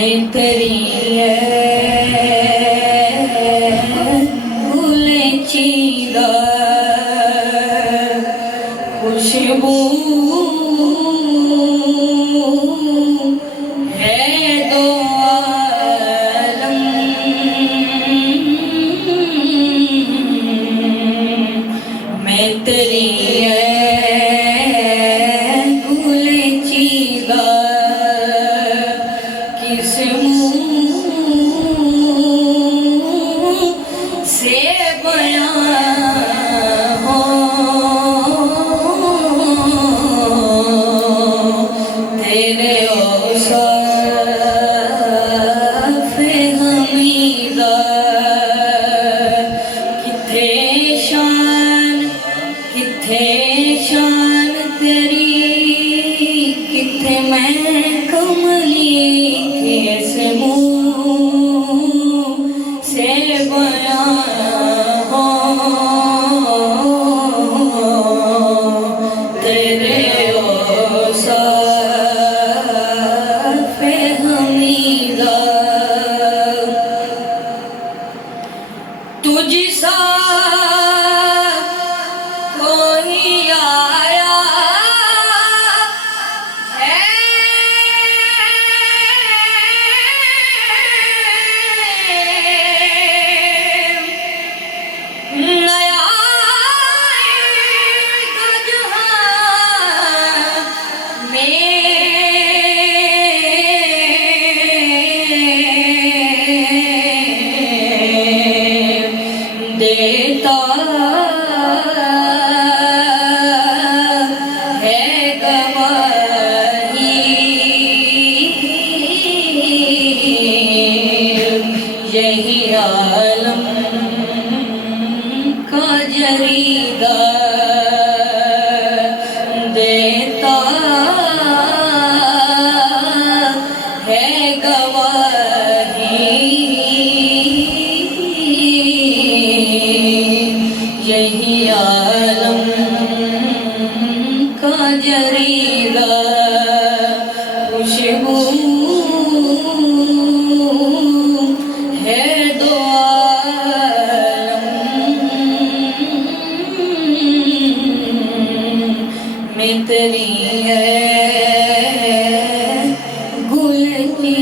मैं तेरी गुलची खुशबू है दो आलम मैं तेरी गुलची किस मुँह से बयां हो तेरे औसाफ हमीदा किथे शान तेरी किथे मैं कमली किस मुँह से बयां हो तेरे औसाफ हमीदा तुझ सा कोई आया है नया जहां में देता है गवाही यही आलम का जरीदा देता है गवाही यही आलम का जरीदा खुशबू है दो आलम मैं तेरी गुलची